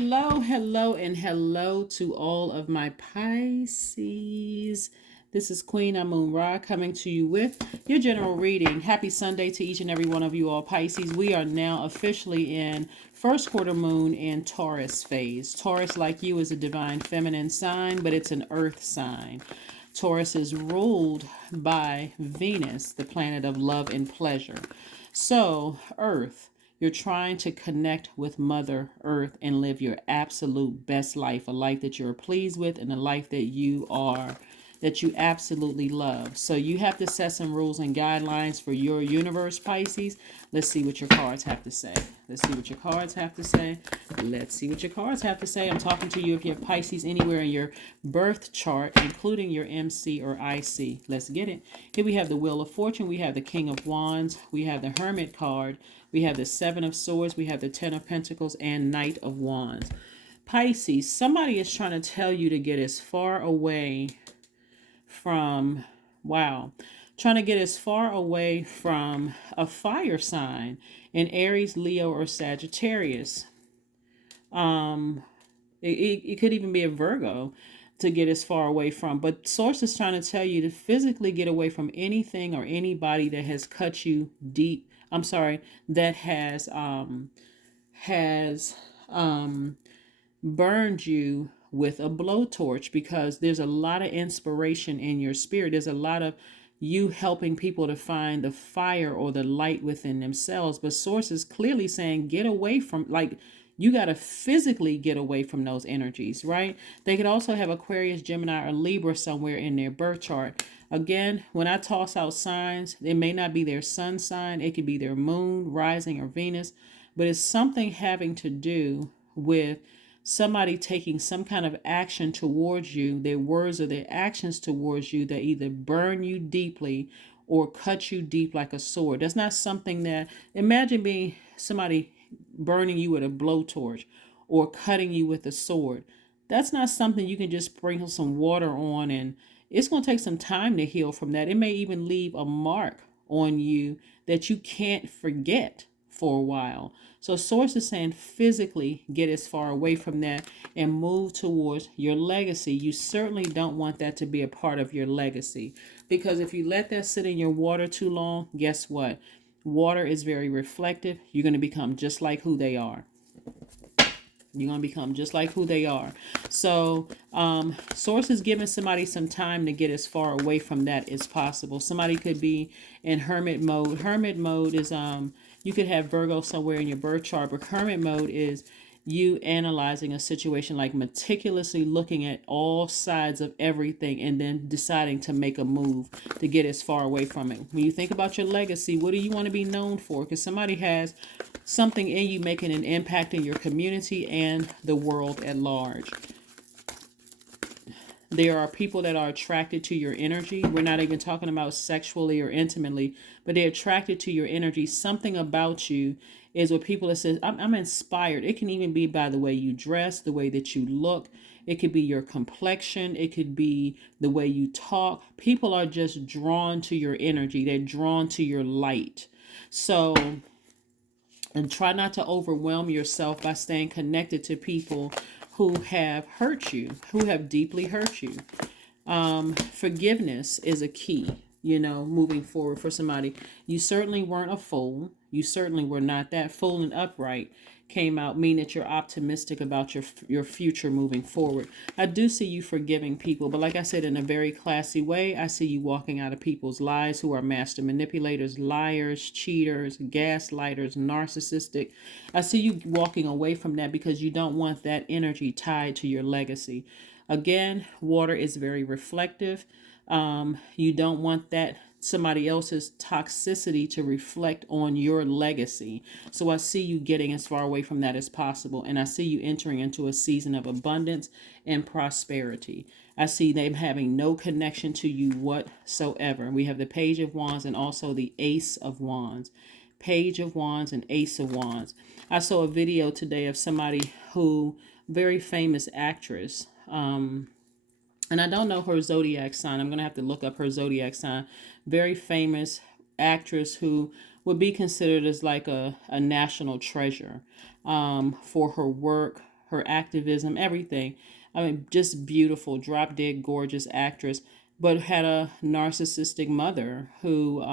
and hello to all of my Pisces. This is Queen Amun Ra coming to you with your general reading. Happy Sunday to each and every one of you all Pisces. We are now officially in first quarter moon in Taurus phase. Taurus, like you, is a divine feminine sign, but it's an earth sign. Taurus is ruled by Venus, the planet of love and pleasure. So, Earth, you're trying to connect with Mother Earth and live your absolute best life, a life that you're pleased with and a life that you absolutely love. So you have to set some rules and guidelines for your universe, Pisces. Let's see what your cards have to say. Let's see what your cards have to say. Let's see what your cards have to say. I'm talking to you if you have Pisces anywhere in your birth chart, including your MC or IC. Let's get it. Here we have the Wheel of Fortune. We have the King of Wands. We have the Hermit card. We have the Seven of Swords. We have the Ten of Pentacles and Knight of Wands. Pisces, somebody is trying to tell you to get as far away from, trying to get as far away from a fire sign in Aries, Leo, or Sagittarius. It could even be a Virgo to get as far away from. But Source is trying to tell you to physically get away from anything or anybody that has cut you deep. I'm sorry, that has burned you with a blowtorch, because there's a lot of inspiration in your spirit. There's a lot of you helping people to find the fire or the light within themselves. But Source is clearly saying get away from, like, you got to physically get away from those energies, right? They could also have Aquarius, Gemini, or Libra somewhere in their birth chart. Again, when I toss out signs, it may not be their sun sign. It could be their moon, rising, or Venus. But it's something having to do with somebody taking some kind of action towards you, their words or their actions towards you, that either burn you deeply or cut you deep like a sword. That's not something that, imagine being somebody burning you with a blowtorch or cutting you with a sword. That's not something you can just sprinkle some water on, and it's going to take some time to heal from that. It may even leave a mark on you that you can't forget for a while. So Source is saying physically get as far away from that and move towards your legacy. You certainly don't want that to be a part of your legacy, because if you let that sit in your water too long, guess what? Water is very reflective. You're going to become just like who they are. You're going to become just like who they are. So Source is giving somebody some time to get as far away from that as possible. Somebody could be in hermit mode. Hermit mode is you could have Virgo somewhere in your birth chart, but hermit mode is you analyzing a situation, like meticulously looking at all sides of everything and then deciding to make a move to get as far away from it. When you think about your legacy, what do you want to be known for? Because somebody has something in you making an impact in your community and the world at large. There are people that are attracted to your energy. We're not even talking about sexually or intimately, but they're attracted to your energy. Something about you is what people that says, I'm inspired. It can even be by the way you dress, the way that you look. It could be your complexion. It could be the way you talk. People are just drawn to your energy. They're drawn to your light. So, and try not to overwhelm yourself by staying connected to people who have hurt you, who have deeply hurt you. Forgiveness is a key, moving forward for somebody. You certainly weren't a fool. You certainly were not. That Fool and Upright came out, meaning that you're optimistic about your future moving forward. I do see you forgiving people, but like I said, in a very classy way. I see you walking out of people's lives who are master manipulators, liars, cheaters, gaslighters, narcissistic. I see you walking away from that because you don't want that energy tied to your legacy. Again, water is very reflective. You don't want that somebody else's toxicity to reflect on your legacy. So I see you getting as far away from that as possible. And I see you entering into a season of abundance and prosperity. I see them having no connection to you whatsoever. We have the Page of Wands and also the Ace of Wands. Page of Wands and Ace of Wands. I saw a video today of somebody who, very famous actress, and I don't know her zodiac sign. I'm going to have to look up her zodiac sign. Very famous actress who would be considered as like a national treasure for her work, her activism, everything. I mean, just beautiful, drop dead gorgeous actress, but had a narcissistic mother who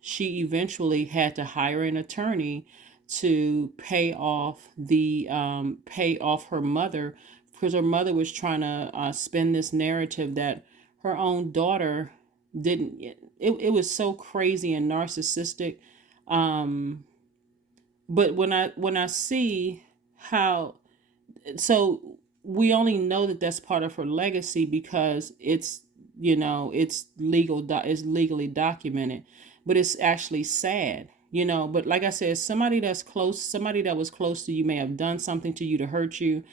she eventually had to hire an attorney to pay off her mother, because her mother was trying to spin this narrative that her own daughter didn't. It was so crazy and narcissistic. um but when I see how, so we only know that that's part of her legacy because it's legally documented, but it's actually sad. But like I said, somebody that's close, somebody that was close to you may have done something to you to hurt you.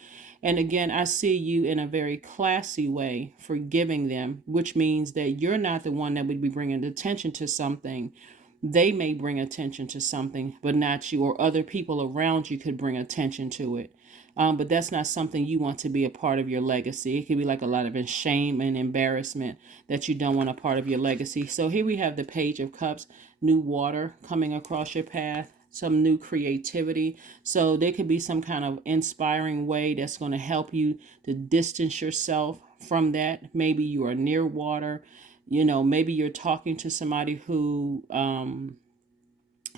And again, I see you in a very classy way forgiving them, which means that you're not the one that would be bringing attention to something. They may bring attention to something, but not you, or other people around you could bring attention to it. But that's not something you want to be a part of your legacy. It could be like a lot of shame and embarrassment that you don't want a part of your legacy. So here we have the Page of Cups, new water coming across your path, some new creativity. So there could be some kind of inspiring way that's going to help you to distance yourself from that. Maybe you are near water. Maybe you're talking to somebody who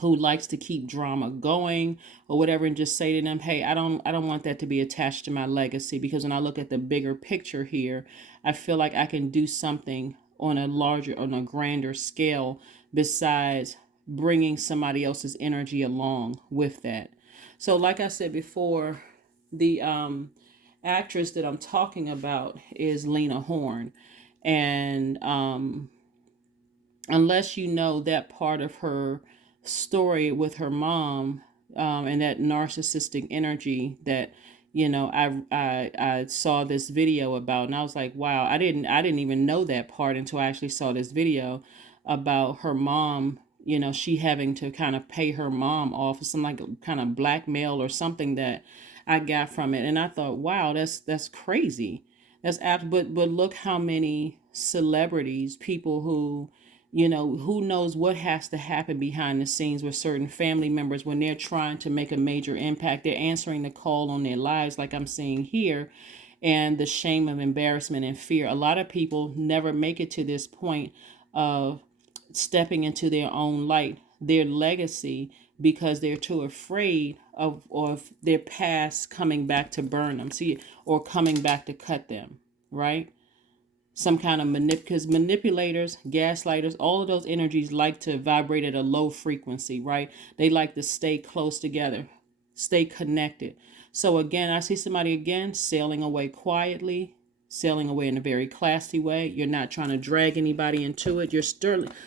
likes to keep drama going or whatever, and just say to them, hey, I don't want that to be attached to my legacy, because when I look at the bigger picture here, I feel like I can do something on a grander scale besides bringing somebody else's energy along with that. So like I said before, the actress that I'm talking about is Lena Horne. And unless you know that part of her story with her mom, and that narcissistic energy that I saw this video about, and I was like, wow, I didn't even know that part until I actually saw this video about her mom. She having to kind of pay her mom off, some like kind of blackmail or something that I got from it. And I thought, wow, that's crazy. But look how many celebrities, people who knows what has to happen behind the scenes with certain family members when they're trying to make a major impact. They're answering the call on their lives, like I'm seeing here, and the shame of embarrassment and fear. A lot of people never make it to this point of stepping into their own light, their legacy, because they're too afraid of their past coming back to burn them, see, or coming back to cut them, right? Some kind of because manipulators, gaslighters, all of those energies like to vibrate at a low frequency, right? They like to stay close together, stay connected. So again, I see somebody again sailing away quietly, sailing away in a very classy way. You're not trying to drag anybody into it. You're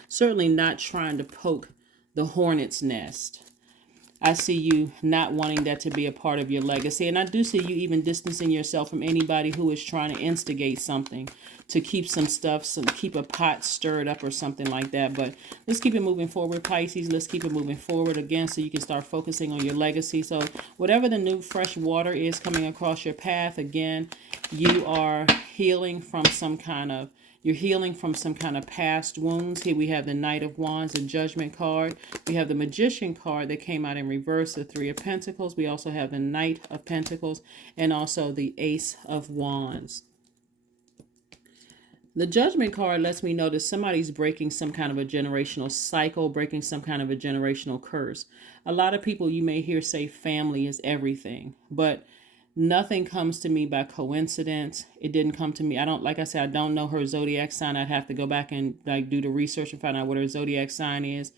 certainly not trying to poke the hornet's nest. I see you not wanting that to be a part of your legacy. And I do see you even distancing yourself from anybody who is trying to instigate something to keep keep a pot stirred up or something like that. But let's keep it moving forward, Pisces. Let's keep it moving forward again so you can start focusing on your legacy. So whatever the new fresh water is coming across your path, again, you are healing from some kind of past wounds. Here we have the Knight of Wands, the Judgment card. We have the Magician card that came out in reverse, the Three of Pentacles. We also have the Knight of Pentacles and also the Ace of Wands. The Judgment card lets me know that somebody's breaking some kind of a generational cycle, breaking some kind of a generational curse. A lot of people you may hear say family is everything, but nothing comes to me by coincidence. It didn't come to me. Like I said, I don't know her zodiac sign. I'd have to go back and do the research and find out what her zodiac sign is.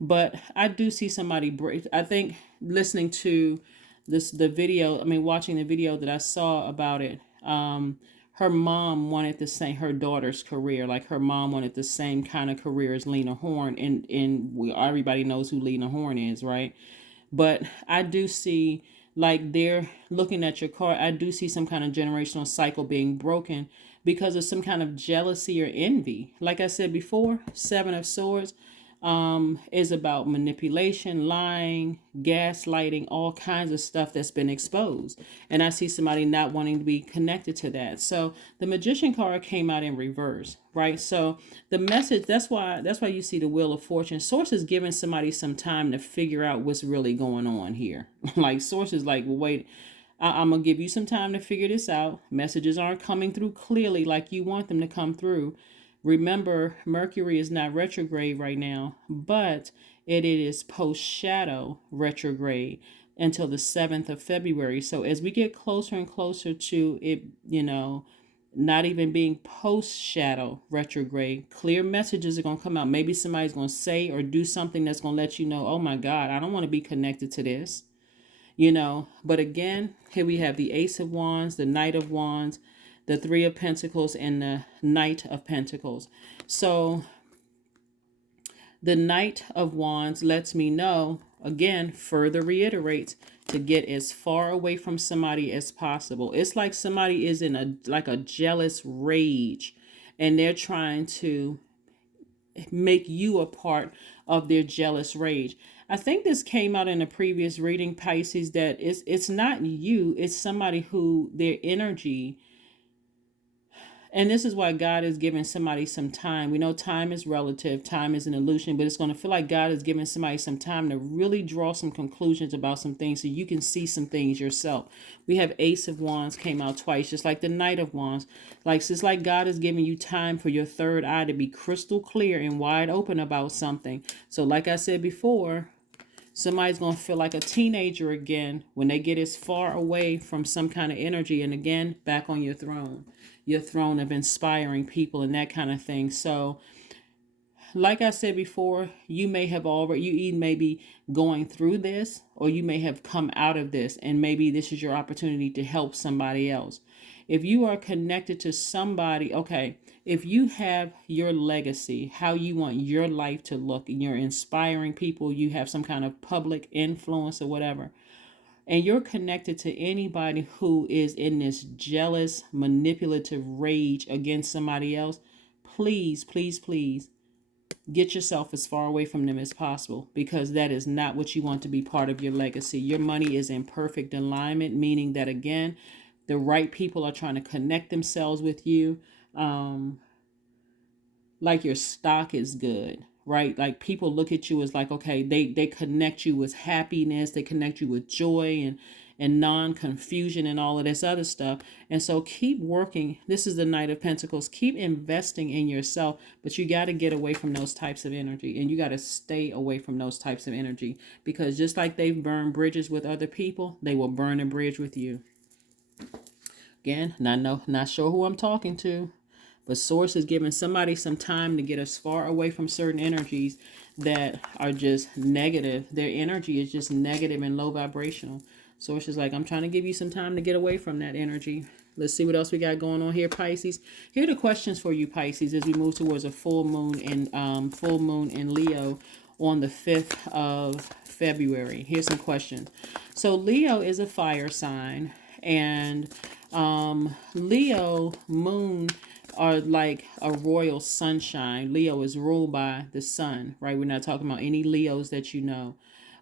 But I do see somebody break. I think listening to watching the video that I saw about it, her mom wanted the same, her daughter's career. Like her mom wanted the same kind of career as Lena Horne. And everybody knows who Lena Horne is, right? But I do see, like they're looking at your card, I do see some kind of generational cycle being broken because of some kind of jealousy or envy. Like I said before, Seven of Swords. is about manipulation, lying, gaslighting, all kinds of stuff that's been exposed. And I see somebody not wanting to be connected to that. So the Magician card came out in reverse, right? So the message, that's why you see the Wheel of Fortune. Source is giving somebody some time to figure out what's really going on here. Like Source is like, well, wait, I'm going to give you some time to figure this out. Messages aren't coming through clearly like you want them to come through. Remember, Mercury is not retrograde right now, but it is post shadow retrograde until the 7th of February. So as we get closer and closer to it, not even being post shadow retrograde, clear messages are going to come out. Maybe somebody's going to say or do something that's going to let you know, oh my God, I don't want to be connected to this. But again, here we have the Ace of Wands, the Knight of Wands, the Three of Pentacles, and the Knight of Pentacles. So the Knight of Wands lets me know, again, further reiterates, to get as far away from somebody as possible. It's like somebody is in a jealous rage, and they're trying to make you a part of their jealous rage. I think this came out in a previous reading, Pisces, that it's not you, it's somebody who their energy. And this is why God is giving somebody some time. We know time is relative, time is an illusion, but it's going to feel like God is giving somebody some time to really draw some conclusions about some things so you can see some things yourself. We have Ace of Wands came out twice, just like the Knight of Wands. Like it's like God is giving you time for your third eye to be crystal clear and wide open about something. So like I said before, somebody's going to feel like a teenager again when they get as far away from some kind of energy and again back on your throne of inspiring people and that kind of thing. So like I said before, you may be going through this, or you may have come out of this, and maybe this is your opportunity to help somebody else. If you are connected to somebody, okay, if you have your legacy, how you want your life to look, and you're inspiring people, you have some kind of public influence or whatever, and you're connected to anybody who is in this jealous, manipulative rage against somebody else, please, please, please get yourself as far away from them as possible, because that is not what you want to be part of your legacy. Your money is in perfect alignment, meaning that, again, the right people are trying to connect themselves with you. Like your stock is good, right? Like people look at you as like, okay, they connect you with happiness, they connect you with joy and non-confusion and all of this other stuff. And so keep working. This is the Knight of Pentacles. Keep investing in yourself, but you got to get away from those types of energy, and you got to stay away from those types of energy, because just like they've burned bridges with other people, they will burn a bridge with you. Again, not sure who I'm talking to, but Source is giving somebody some time to get as far away from certain energies that are just negative. Their energy is just negative and low vibrational. Source is like, I'm trying to give you some time to get away from that energy. Let's see what else we got going on here, Pisces. Here are the questions for you, Pisces, as we move towards a full moon in Leo on the 5th of February. Here's some questions. So Leo is a fire sign, and Leo moon are like a royal sunshine. Leo is ruled by the sun, right? We're not talking about any Leos that you know.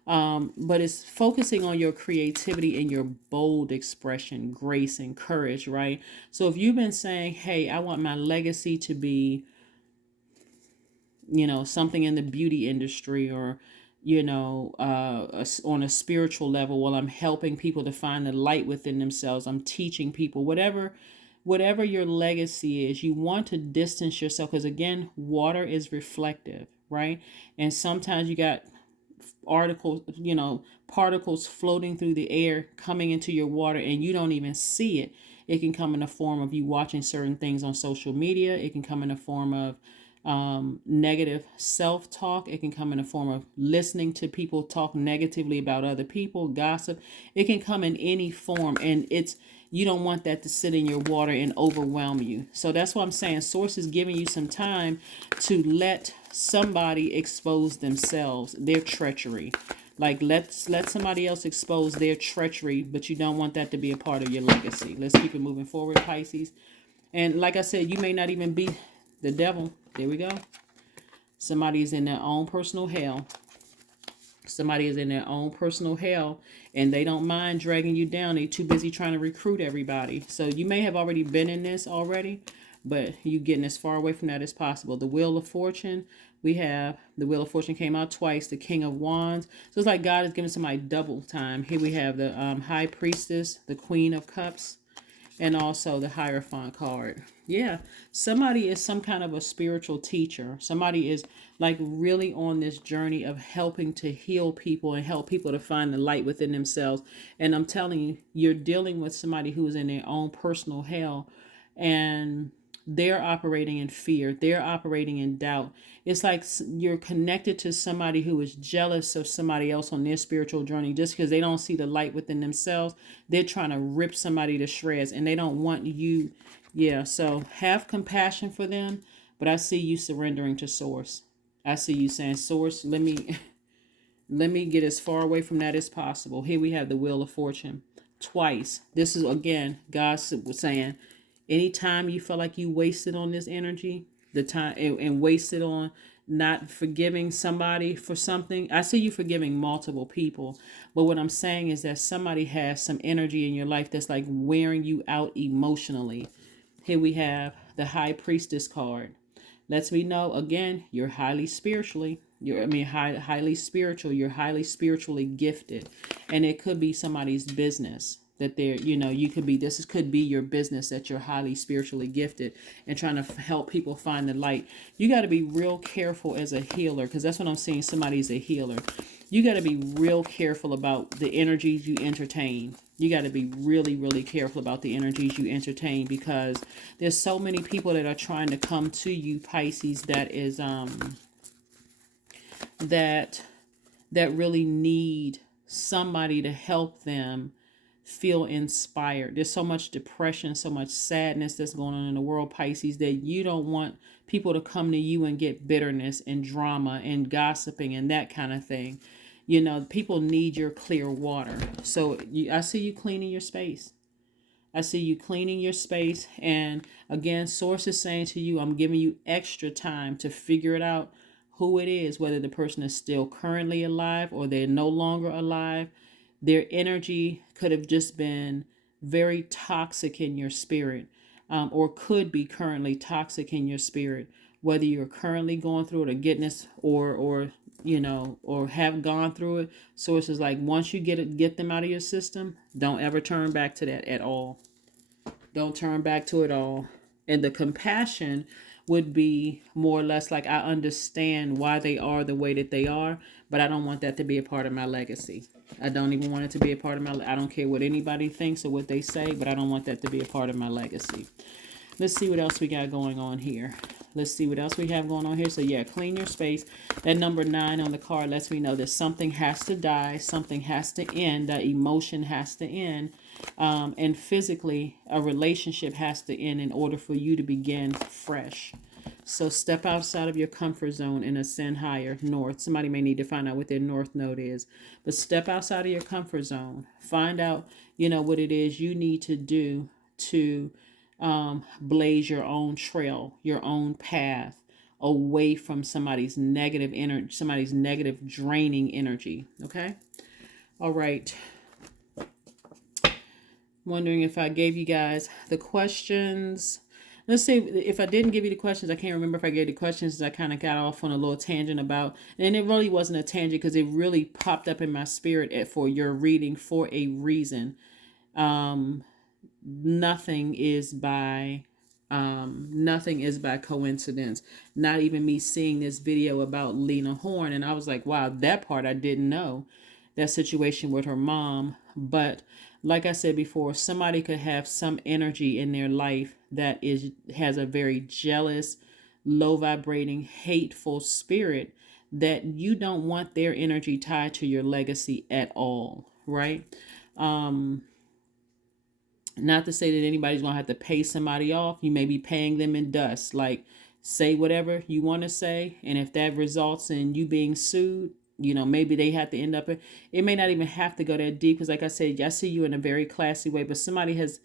But it's focusing on your creativity and your bold expression, grace and courage, right? So if you've been saying, hey, I want my legacy to be, something in the beauty industry, or, on a spiritual level, while I'm helping people to find the light within themselves, I'm teaching people, whatever your legacy is, you want to distance yourself, because again, water is reflective, right? And sometimes you got particles floating through the air coming into your water, and you don't even see it. It can come in the form of you watching certain things on social media. It can come in the form of negative self-talk. It can come in the form of listening to people talk negatively about other people, gossip. It can come in any form, and you don't want that to sit in your water and overwhelm you. So that's what I'm saying. Source is giving you some time to let somebody expose themselves, their treachery. Like let somebody else expose their treachery, but you don't want that to be a part of your legacy. Let's keep it moving forward, Pisces. And like I said, you may not even be the devil. There we go. Somebody is in their own personal hell. Somebody is in their own personal hell, and they don't mind dragging you down. They're too busy trying to recruit everybody. So you may have already been in this already, but you getting as far away from that as possible. The Wheel of Fortune, we have the Wheel of Fortune came out twice. The King of Wands. So it's like God is giving somebody double time. Here we have the High Priestess, the Queen of Cups, and also the Hierophant card. Yeah, somebody is some kind of a spiritual teacher. Somebody is like really on this journey of helping to heal people and help people to find the light within themselves. And I'm telling you, you're dealing with somebody who's in their own personal hell, and they're operating in fear. They're operating in doubt. It's like you're connected to somebody who is jealous of somebody else on their spiritual journey just because they don't see the light within themselves. They're trying to rip somebody to shreds, and they don't want you. Yeah, so have compassion for them, but I see you surrendering to Source. I see you saying, Source, let me get as far away from that as possible. Here we have the Wheel of Fortune twice. This is again God saying, anytime you feel like you wasted on this energy, the time and wasted on not forgiving somebody for something. I see you forgiving multiple people, but what I'm saying is that somebody has some energy in your life that's like wearing you out emotionally. Here we have the High Priestess card. Lets me know again, you're highly spiritually. Highly spiritual. You're highly spiritually gifted, and it could be somebody's business that they're. You could be. Could be your business that you're highly spiritually gifted and trying to help people find the light. You got to be real careful as a healer, because that's what I'm seeing. Somebody's a healer. You got to be real careful about the energies you entertain. You got to be really, really careful about the energies you entertain, because there's so many people that are trying to come to you, Pisces, that is that really need somebody to help them feel inspired. There's so much depression, so much sadness that's going on in the world, Pisces, that you don't want people to come to you and get bitterness and drama and gossiping and that kind of thing. People need your clear water. So I see you cleaning your space. I see you cleaning your space. And again, Source is saying to you, I'm giving you extra time to figure it out, who it is, whether the person is still currently alive or they're no longer alive. Their energy could have just been very toxic in your spirit, or could be currently toxic in your spirit, whether you're currently going through it or getting this, or have gone through it. Source is like, once you get them out of your system, don't ever turn back to that at all. Don't turn back to it all. And the compassion would be more or less like, I understand why they are the way that they are, but I don't want that to be a part of my legacy. I don't even want it to be a part of I don't care what anybody thinks or what they say, but I don't want that to be a part of my legacy. Let's see what else we got going on here. Let's see what else we have going on here. So yeah, clean your space. That number 9 on the card lets me know that something has to die. Something has to end. That emotion has to end. And physically, a relationship has to end in order for you to begin fresh. So step outside of your comfort zone and ascend higher north. Somebody may need to find out what their north node is. But step outside of your comfort zone. Find out, what it is you need to do to blaze your own trail, your own path away from somebody's negative energy, somebody's negative draining energy. Okay. All right. Wondering if I gave you guys the questions. Let's see if I didn't give you the questions. I can't remember if I gave the questions. I kind of got off on a little tangent about, and it really wasn't a tangent because it really popped up in my spirit for your reading for a reason. Nothing is by coincidence. Not even me seeing this video about Lena Horne, and I was like, wow, that part I didn't know, that situation with her mom. But like I said before, somebody could have some energy in their life that has a very jealous, low vibrating, hateful spirit, that you don't want their energy tied to your legacy at all, right? Not to say that anybody's going to have to pay somebody off. You may be paying them in dust. Like, say whatever you want to say. And if that results in you being sued, maybe they have to end up. It may not even have to go that deep. Because like I said, I see you in a very classy way. But somebody has,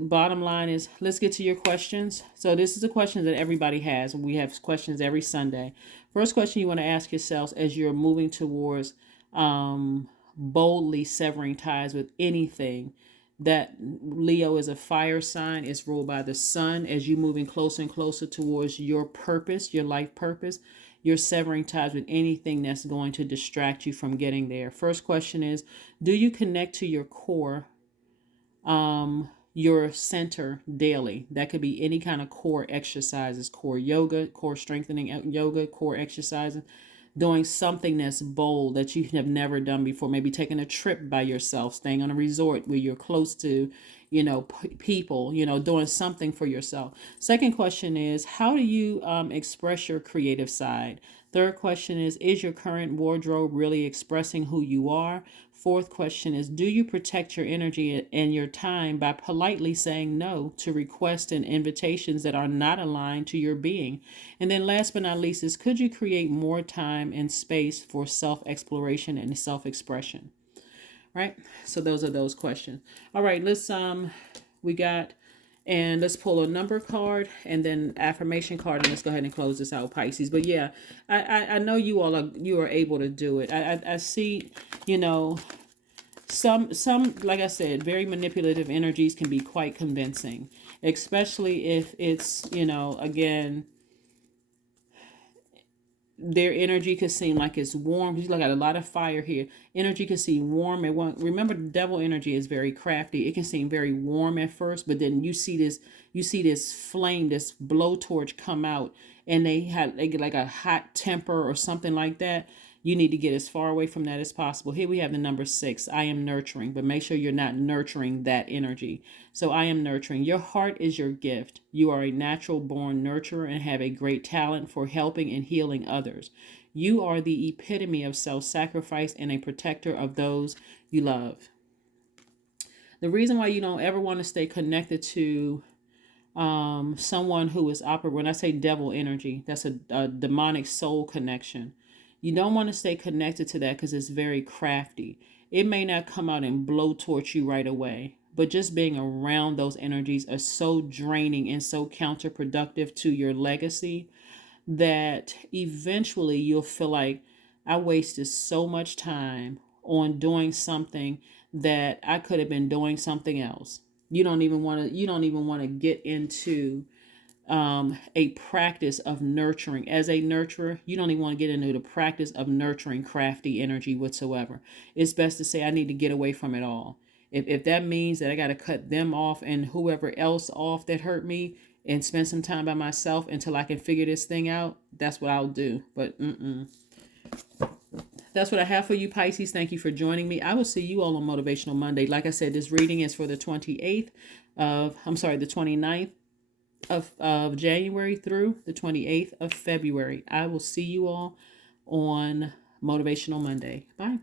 bottom line is, let's get to your questions. So this is the questions that everybody has. We have questions every Sunday. First question you want to ask yourselves as you're moving towards boldly severing ties with anything. That Leo is a fire sign. It's ruled by the sun. As you moving closer and closer towards your purpose, your life purpose, you're severing ties with anything that's going to distract you from getting there. First question is, do you connect to your core, your center daily? That could be any kind of core exercises, core yoga, core strengthening yoga, core exercises, doing something that's bold that you have never done before, maybe taking a trip by yourself, staying on a resort where you're close to, people, doing something for yourself. Second question is, how do you express your creative side? Third question is your current wardrobe really expressing who you are? Fourth question is, do you protect your energy and your time by politely saying no to requests and invitations that are not aligned to your being? And then last but not least is, could you create more time and space for self-exploration and self-expression? Right? So those are those questions. All right, let's let's pull a number card and then affirmation card, and let's go ahead and close this out, Pisces. But yeah, I know you are able to do it. I see, some like I said, very manipulative energies can be quite convincing, especially if it's, again, their energy could seem like it's warm. You got a lot of fire here. Energy can seem warm. Remember, the devil energy is very crafty. It can seem very warm at first, but then you see this flame, this blowtorch come out, and they get like a hot temper or something like that. You need to get as far away from that as possible. Here we have the number 6. I am nurturing, but make sure you're not nurturing that energy. So I am nurturing. Your heart is your gift. You are a natural born nurturer and have a great talent for helping and healing others. You are the epitome of self-sacrifice and a protector of those you love. The reason why you don't ever want to stay connected to someone who is operating, when I say devil energy, that's a demonic soul connection. You don't want to stay connected to that because it's very crafty. It may not come out and blowtorch you right away, but just being around those energies are so draining and so counterproductive to your legacy that eventually you'll feel like, I wasted so much time on doing something that I could have been doing something else. You don't even want to get into a practice of nurturing. As a nurturer, you don't even want to get into the practice of nurturing crafty energy whatsoever. It's best to say, I need to get away from it all. If that means that I got to cut them off and whoever else off that hurt me and spend some time by myself until I can figure this thing out, that's what I'll do. But that's what I have for you, Pisces. Thank you for joining me. I will see you all on Motivational Monday. Like I said, this reading is for the 29th of January through the 28th of February. I will see you all on Motivational Monday. Bye.